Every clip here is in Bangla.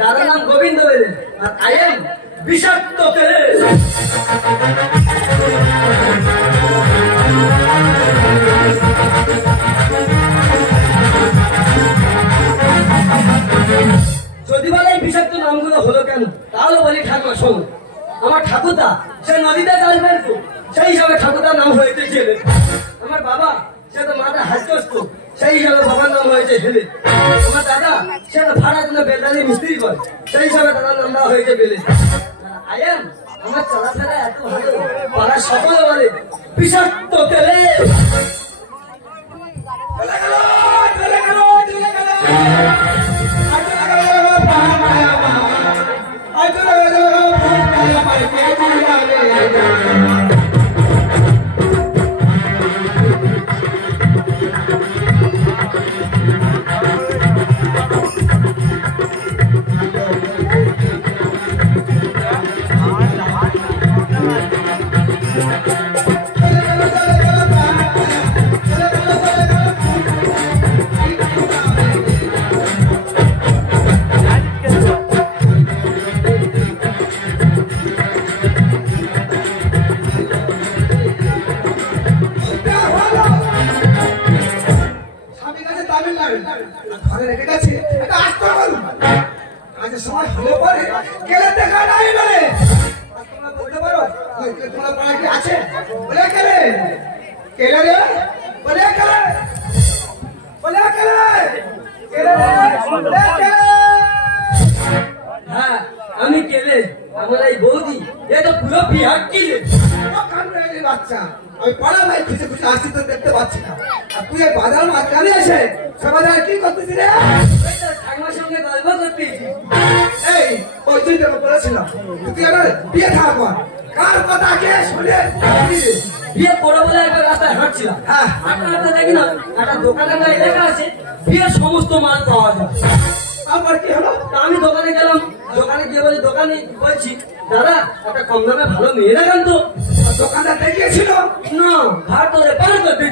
दादा नाम गोविंद आई एम विषाक्त যদি বলে এই বিষাক্ত নামগুলো হলো কেন তাহলে বলি ঠাকুর শোন আমার ঠাকুরদা সে নদীতে চাষ ফেলতো সেই হিসাবে ঠাকুরদার নাম হয়েছে ছেলে আমার বাবা সে তো মাথা হাসত সেই হিসাবে বাবার নাম হয়েছে ছেলে আমার দাদা সে তো ভাড়া জন্য বেলদানি মিস্ত্রি করে সেই হিসাবে দাদার নাম দেওয়া হয়েছে বেলে আই এম আমার চলাফেরা এত ভালো পাড়ার সকলে বলে বিষাক্ত তেলে আমি কেলে আমার এই বৌদি এ তো পুরো বিহার কিলে বাচ্চা আমি পড়া ভাই খুঁজে খুঁজে আসছি তো দেখতে পাচ্ছি না আর তুই বাজার মাঝখানে এসে সবাই কি করতেছি রে ঠাকুমার সঙ্গে গল্প করতেছি এই ওই তুই তো বলেছিলাম তুই এবার বিয়ে খাওয়া কর কার কথা কে শুনে বিয়ে করবো বলে একটা রাস্তায় হাঁটছিলাম হাঁটতে হাঁটতে দেখি না একটা দোকানের গায়ে লেখা আছে বিয়ের সমস্ত মাল পাওয়া যায় আমার কি হলো আমি দোকানে গেলাম দোকানে গিয়ে বলি দোকানে বলছি দাদা একটা কম দামে ভালো মেয়ে দেখান তো দোকানদার দেখিয়েছিল না ঘাট ধরে পার করতে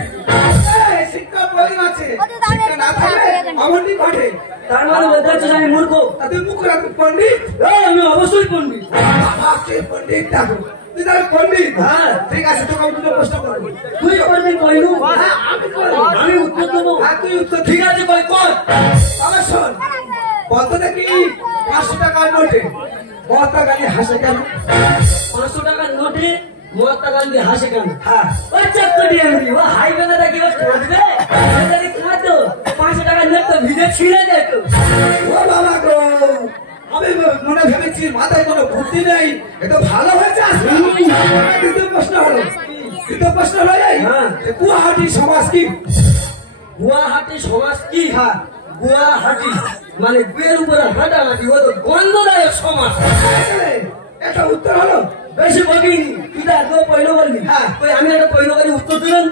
শিক্ষা প্রয়োজন আছে শিক্ষা না থাকলে অমনি ঘটে তার মানে বলতে হচ্ছে আমি মূর্খ তুই মুখ রাখবি পণ্ডিত আমি অবশ্যই পণ্ডিত পণ্ডিত ডাকো তুই তাহলে পণ্ডিত হ্যাঁ ঠিক আছে তোকে আমি দুটো প্রশ্ন করবো তুই পণ্ডিত কইনু আমি উত্তর দেবো তুই উত্তর ঠিক আছে কই কর আমার শোন বলতো দেখি 500 টাকার নোটে মহাত্মা গান্ধী হাসে কেন 500 টাকার নোটে মহাত্মা গান্ধী হাসে কেন হ্যাঁ ওই চক্কটি এমনি ও হাইবে না কি ও কাঁদবে যদি কাঁদো 500 টাকার নোট তো ভিজে ছিঁড়ে যেত ও বাবা গো আমি মনে ভেবেছি মাথায় কোনো বুদ্ধি নেই এটা ভালো হয়েছে দ্বিতীয় প্রশ্ন হলো গুয়াহাটি সমাজ কি গুয়াহাটি সমাজ কি হ্যাঁ গুয়াহাটি মানে গুয়ের উপরে হাঁটাহাঁটি ও তো গন্ধদায়ক সমাজ এটা উত্তর হলো বেশি বলিনি তুই তো একদম পয়লো বলবি হ্যাঁ আমি একটা পয়লো বলি উত্তর দিলেন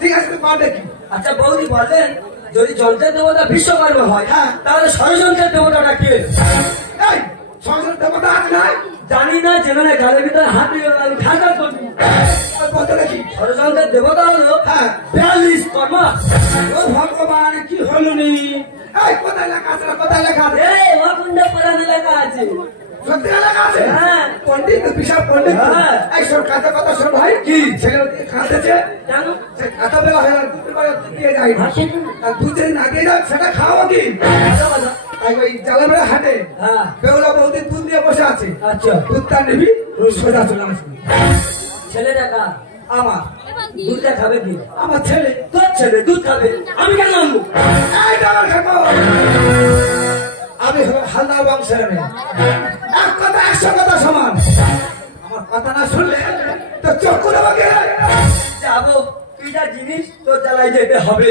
ঠিক আছে তুই পারবে কি আচ্ছা বৌদি বললেন যদি যন্ত্রের দেবতা বিশ্বকর্মা হয় হ্যাঁ তাহলে ষড়যন্ত্রের দেবতাটা কে এই ষড়যন্ত্রের দেবতা আছে না জানি না যেখানে গালের ভিতরে হাত দিয়ে আমি ঠান্ডা করবি বলতে দেখি ষড়যন্ত্রের দেবতা হলো হ্যাঁ 42 কর্মা ও ভগবান কি হলো নি এই কোথায় লেখা আছে এই অকুণ্ড পুরাণে লেখা আছে সত্যি লেখা আছে হ্যাঁ পণ্ডিত তো পিসাব করলে হ্যাঁ। এই শোন কাঁচা কথা শোন ভাই কি? ছেলে কাঁদেছে কেন? সে কাঁচা বেলা হয় না দুপুর বেলা দিয়ে যায় আর দু চার না দিয়ে যাক সেটা খাওয়া কি তাই ওই জালাবেড়া হাটে হ্যাঁ। বেহুলা বৌদি দুধ নিয়ে বসে আছে আচ্ছা। দুধটা নিবি সোজা চলে আসবি ছেলেটা কার? আমার দুধটা খাবে কি? আমার ছেলে তোর ছেলে দুধ খাবে, আমি কেন আনবো? এইটা আমার খাবো আমি হলো হালদার বংশের মেয়ে এক কথা 100 কথা সমান আমার কথা না শুনলে তো চক্ষু আমাকে যাবো, তুই যা জিনিস তোর জ্বালায় যেতে হবে।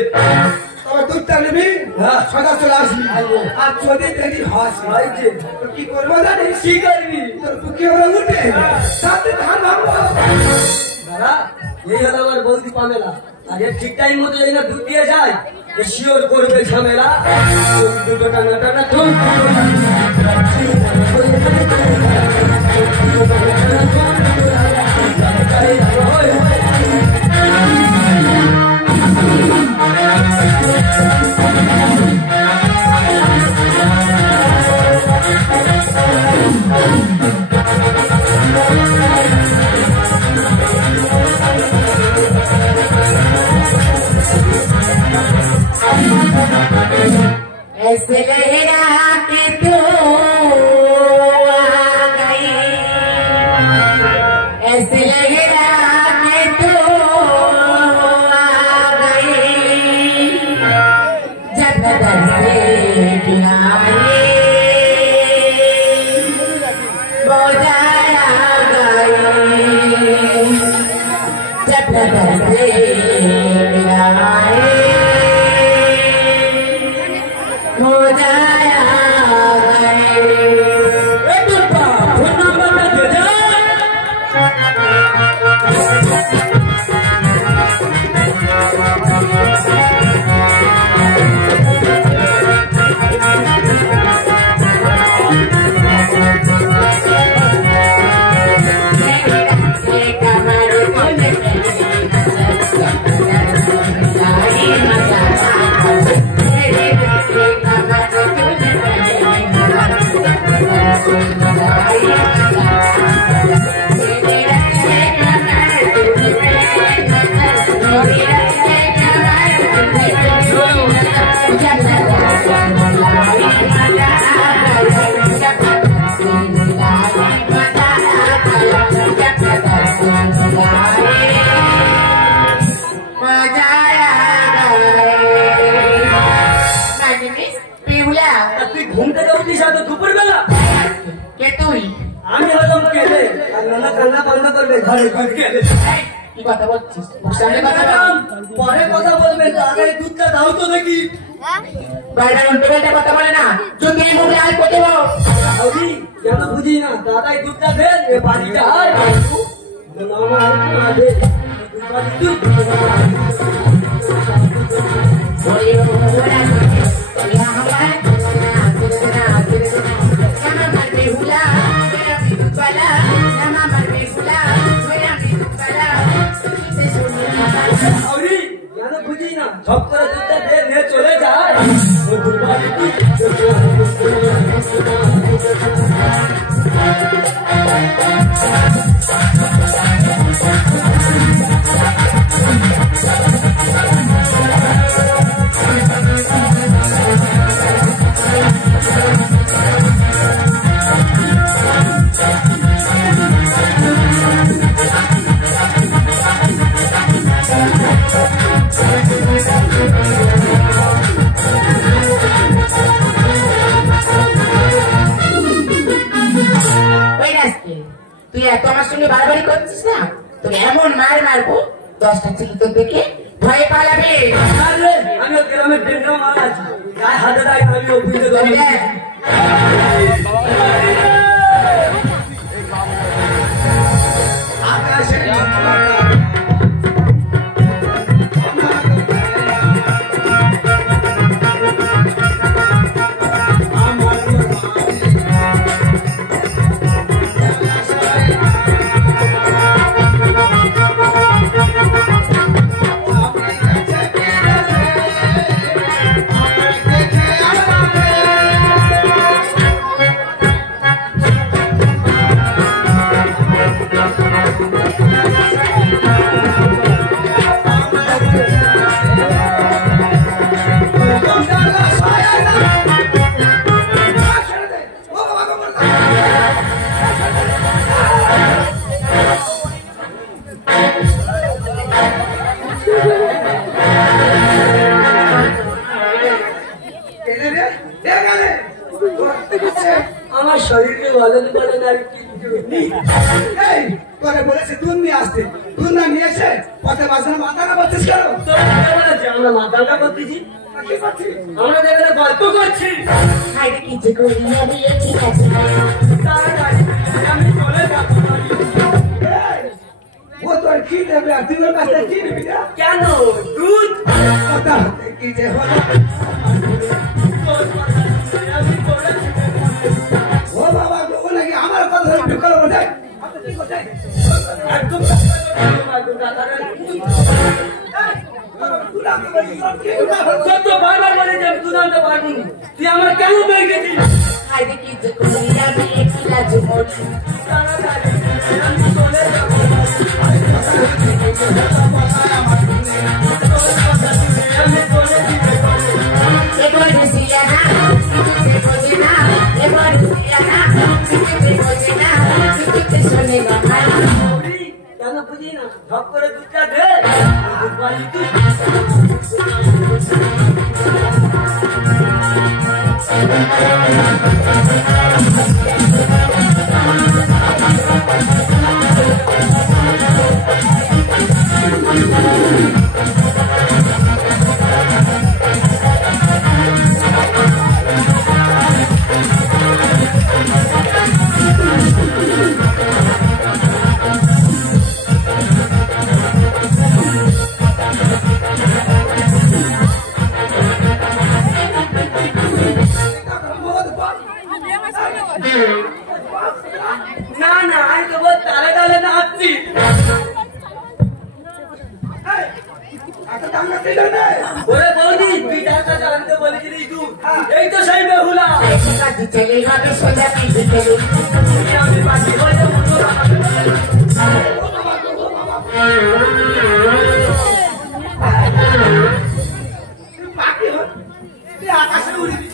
তবে দুধটা নিবি হ্যাঁ। সোজা চলে আসবি আসবো। আর যদি দেরি হয় হয়েছে। তো কি করবো জানিস কি করবি? তোর বুকে ওরা উঠে সাথে ধান ভাঙবো দাদা, এই হলো আমার বৌদি পামেলা। আর এর ঠিক টাইম মতো এই না দুধ দিয়ে যায়, এ শিওর করবে ঝামেলা। দুটো টানা টানা টুন ऐसे लहरा के तू आ गई, ऐसे लहरा के तू आ गई, जब से किनारे बोझाया गई, जब से किनारे हो जाया তুই ঘুম থেকে উঠিস এত দুপুর বেলা? কে তুই? আমি হলাম কেলে, আর নানা কান্না বন্ধ করবে ঘরে ঘরে গেলে। কি কথা বলছিস? সামনে কথা বল। ম্যাডাম, পরে কথা বলবেন, আগে দুধটা দাও তো দেখি। বাইরে উল্টো পাল্টা কথা বলে না, যদি এই মুখে আর করতে বল। বৌদি, কেন বুঝি না, দাদাই দুধটা দেন, এ বাড়িটা আর না আর দে দুধ। बोले वो बोला यहाँ हमारे यहाँ मर में हुला मेरा भी दुबला, यहाँ मर में हुला मेरा भी दुबला, तुझसे सुनना আউরি, কেন বুঝি না, সব করে দুধটা দে নিয়ে চলে যায়। ও দুর্বালি তুই তুই এত আমার সঙ্গে বাড়াবাড়ি করছিস না, তোর এমন মার মারবো 10টা ছেলে তোর দেখে ভয়ে পালাবে। আরে, আমি ও গ্রামের ডেন্ডা মারা আছি, গায়ে হাতে দেয় না, আমি ও বুঝতে তবে পারি। দেখ, আকাশে আমার শরীরে বলেন বলেন আর কি এই তোরে বলেছে দুধ নিয়ে আসতে, দুধ না নিয়ে এসে পথে মাঝে মাথাটা বলছিস কেন? আমরা মাথাটা করতেছি, কি করছিস? আমরা দেখে গল্প করছি। হাইরে কি যে করি আমি ঠিক আছে তাড়াতাড়ি আমি চলে যাবো। ও তোর কি দেবে আর তুই ওর কাছ থেকে কি নিবি না? কেন দুধ কথা হতে কি যে হলো? আমি করেছি। ও বাবা গো, ও নাকি আমার কথা ধরে বিকল বোঝায়। আপনি কি করছেন? একদম সত্য বারবার বলে যে দুধ আনতে পারবো না। তুই আমার কেন পেয়ে গেছিস? হাইরে কি যে করি আমি একলা জীবন তাড়াতাড়ি আমি চলে যাবো। আমি চলে দিতে পারবো। একবার ঢুসিয়া না কিছুতে বোঝে না একবার ঢুসিয়া না কিছুতে বোঝে না কিছুতে শোনে না কেন বুঝি না? ধপ করে দুধটা দে। দুধ বাড়ি তুই। না না আমি তো বহুত তালে তালে নাচছি। ওরে বৌদি তুই টাকা জানতে বলেছিলি তুই, এই তো সেই বেহুলা। কাজে চলে হবে সোজা পিঠে চলে আমি বাকি হয়ে যাবো। আকাশে উড়বি,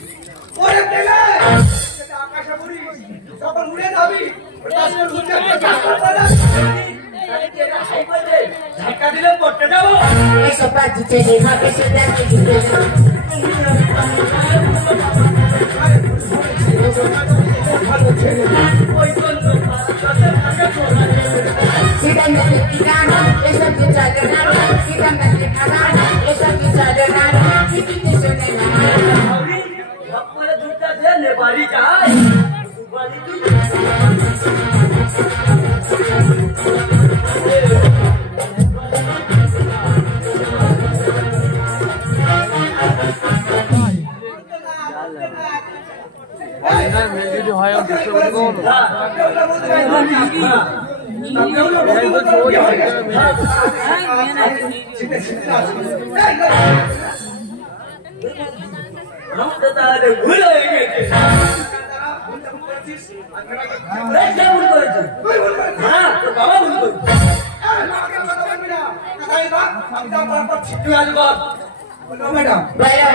ওরে পেলে আকাশে উড়িস, যখন উড়ে যাবি ধাক্কা দিলে পড়তে যাবো। এসব কাজে চলে হবে সোজা পিঠে চলে ভালো ছেলে ওই জন্য সিদ্ধান্তে ঠিকানা এসব যে চলে না সিদ্ধান্তে ঠিকানা এসব যে চলে না কিছুতে শোনে না ধপ করে দুধটা দে নে বাড়ি যাই। বাড়ি তুই আমাদের তাহলে ভুল হয়ে গেছে। ভুল করেছে। হ্যাঁ তোর বাবা ভুল করেছে। তুই আজ বল। ম্যাডাম বাইরে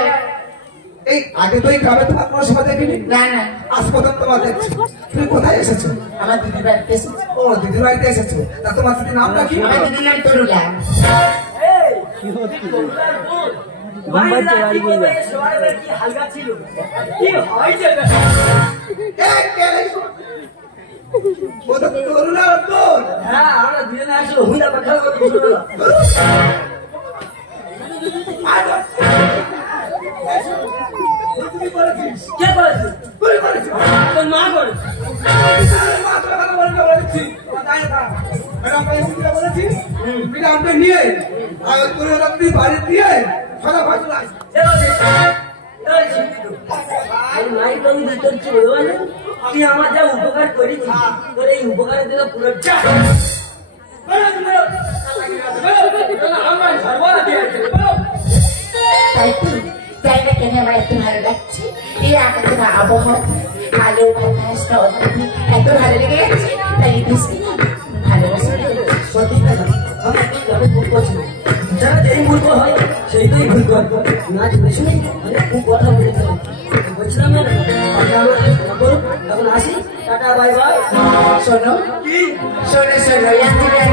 এই আগে তো এই গ্রামে তোমার কোনো সময় দেখিনি, না না আজ প্রথম তোমার দেখছি। তুমি কোথায় এসেছো? আমার দিদি বাড়িতে এসেছে ও দিদির বাড়িতে এসেছো, তা তোমার দিদির নামটা কি? আমার দিদির নাম তরুলা এই, তুই তরুণার বোন। বাড়ির রাত্রি করে সবার এবার কি হালকা ছিল? কি হয়েছে ব্যাপার? এই কে রে? ও তো করুণার বোন। হ্যাঁ আমরা দুজনে আসলে হুইলা পাখা করে বসে তুমি করেছিস? কে করেছে? তুই করেছিস? তোর মা করেছে। মা তোর কথা বলতে বলেছি। তাই না? ম্যাডাম ভাই উকিলা বলেছি, উকিলা আমাকে নিয়ে আর তোর রাত্রি বাড়ি দিয়ে সাদা ফাঁসলা আসে। তুই আমার যা উপকার করেছিস তোর এই উপকারের জন্য পুরো তাই তো জায়গা কেন আমার এত ভালো লাগছে এই আকাশের আবহাওয়া আলো বাতাস নদী এত ভালো লেগে যাচ্ছে তাই বৃষ্টি ভালোবাসি সঠিক কথা আমি তবে ভুল করছি যারা যেই মূর্খ হয় সেইটাই ভুল করবো নাচ বেশি অনেক খুব কথা বলেছে বলছিলাম না এখন আসি টাটা বাই বাই শোনো কি শোনো শোনো ইয়ান্ত্রিক